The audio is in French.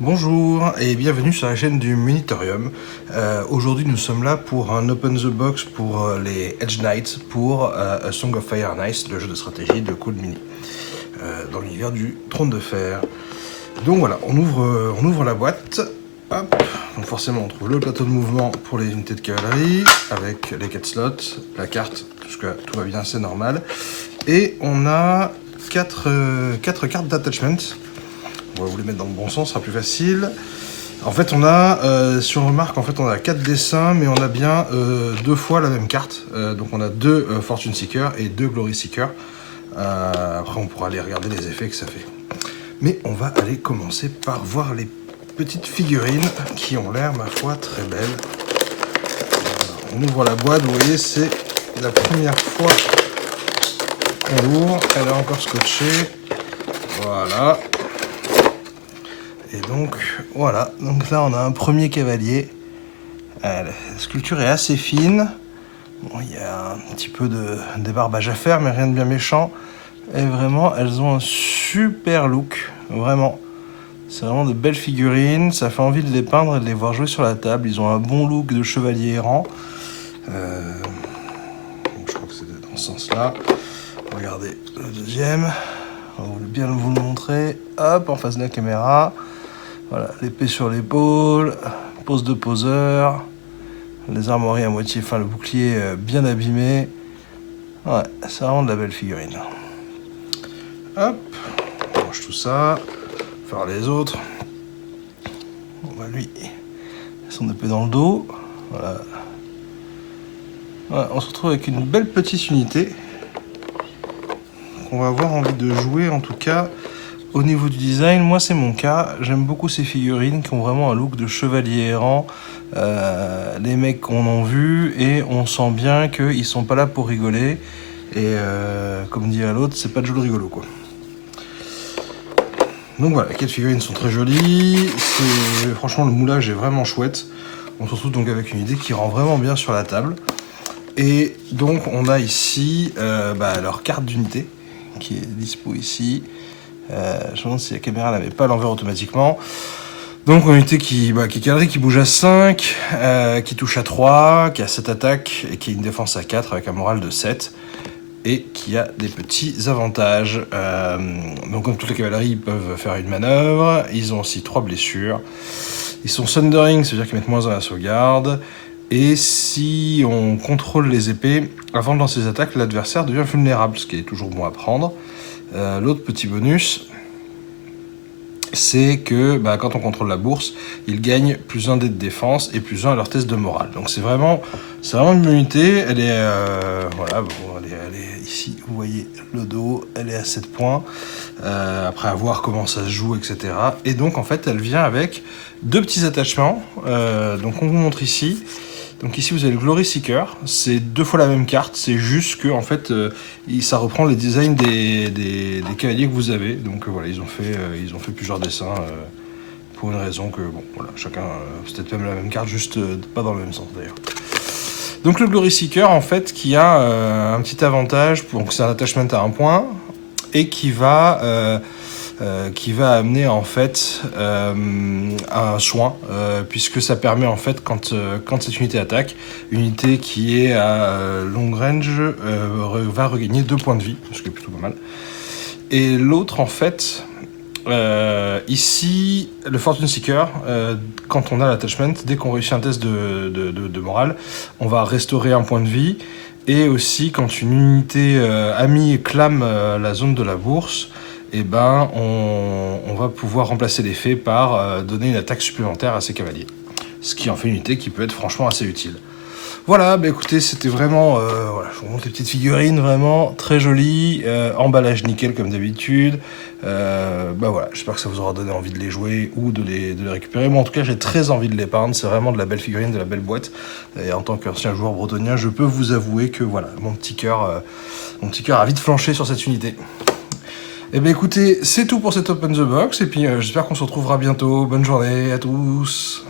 Bonjour et bienvenue sur la chaîne du Munitorium. Aujourd'hui nous sommes là pour un Open the Box pour les Edge Knights pour A Song of Fire and Ice, le jeu de stratégie de Cool Mini, dans l'univers du Trône de Fer. Donc voilà, on ouvre la boîte. Hop. Donc forcément on trouve le plateau de mouvement pour les unités de cavalerie, avec les 4 slots, la carte, tout va bien, c'est normal. Et on a 4 cartes d'attachment. On va vous les mettre dans le bon sens, ce sera plus facile. En fait, on a, si on remarque, en fait, on a 4 dessins, mais on a bien 2 fois la même carte. Donc on a 2 Fortune Seeker et 2 Glory Seeker. Après, on pourra aller regarder les effets que ça fait. Mais on va aller commencer par voir les petites figurines qui ont l'air, ma foi, très belles. On ouvre la boîte, vous voyez, c'est la première fois qu'on l'ouvre. Elle est encore scotchée. Voilà. Et donc, voilà. Donc là, on a un premier cavalier. La sculpture est assez fine. Bon, il y a un petit peu de débarbage à faire, mais rien de bien méchant. Et vraiment, elles ont un super look. Vraiment. C'est vraiment de belles figurines. Ça fait envie de les peindre et de les voir jouer sur la table. Ils ont un bon look de chevalier errant. Je crois que c'était dans ce sens-là. Regardez le deuxième. On va bien vous le montrer. Hop, en face de la caméra. Voilà, l'épée sur l'épaule, pose de poseur, les armoiries à moitié, enfin le bouclier bien abîmé. Ouais, c'est vraiment de la belle figurine. Hop, on range tout ça, on va faire les autres. On va lui, son épée dans le dos. Voilà. Ouais, on se retrouve avec une belle petite unité qu'on va avoir envie de jouer en tout cas. Au niveau du design, moi c'est mon cas, j'aime beaucoup ces figurines qui ont vraiment un look de chevalier errant. Les mecs qu'on a vus et on sent bien qu'ils sont pas là pour rigoler. Et comme dirait l'autre, c'est pas de jeu de rigolo quoi. Donc voilà, les 4 figurines sont très jolies. Franchement le moulage est vraiment chouette. On se retrouve donc avec une idée qui rend vraiment bien sur la table. Et donc on a ici leur carte d'unité qui est dispo ici. Je me demande si la caméra n'avait pas l'envers automatiquement. Donc une unité qui est cadrée, qui bouge à 5, qui touche à 3, qui a 7 attaques et qui a une défense à 4 avec un moral de 7 et qui a des petits avantages. Donc comme toute la cavalerie, ils peuvent faire une manœuvre. Ils ont aussi 3 blessures. Ils sont Thundering, ça veut dire qu'ils mettent moins 1 à la sauvegarde. Et si on contrôle les épées, avant de lancer les attaques, l'adversaire devient vulnérable, ce qui est toujours bon à prendre. L'autre petit bonus, c'est que quand on contrôle la bourse, ils gagnent plus 1 dé de défense et plus 1 à leur test de morale. Donc c'est vraiment une unité. Elle est, elle est ici, vous voyez le dos, elle est à 7 points. Après à voir comment ça se joue, etc. Et donc en fait, elle vient avec 2 petits attachements. Donc on vous montre ici. Donc ici vous avez le Glory Seeker, c'est 2 fois la même carte, c'est juste que en fait ça reprend les designs des cavaliers que vous avez. Donc voilà, ils ont fait plusieurs dessins pour une raison que bon voilà, chacun c'est peut-être même la même carte, juste pas dans le même sens d'ailleurs. Donc le Glory Seeker en fait qui a un petit avantage, donc c'est un attachment à 1 point et qui va amener en fait un soin, puisque ça permet en fait quand cette unité attaque, une unité qui est à long range va regagner 2 points de vie, ce qui est plutôt pas mal. Et l'autre en fait, ici, le Fortune Seeker, quand on a l'attachment, dès qu'on réussit un test de morale, on va restaurer 1 point de vie. Et aussi quand une unité amie clame la zone de la bourse, on va pouvoir remplacer l'effet par donner une attaque supplémentaire à ses cavaliers. Ce qui en fait une unité qui peut être franchement assez utile. Voilà, écoutez, c'était vraiment... je vous montre les petites figurines, vraiment très jolies. Emballage nickel comme d'habitude. Voilà, j'espère que ça vous aura donné envie de les jouer ou de les récupérer. Moi en tout cas, j'ai très envie de les peindre. C'est vraiment de la belle figurine, de la belle boîte. Et en tant qu'ancien joueur bretonien, je peux vous avouer que voilà, mon petit cœur a vite flanché sur cette unité. Eh bien écoutez, c'est tout pour cet Open the Box, et puis j'espère qu'on se retrouvera bientôt. Bonne journée à tous.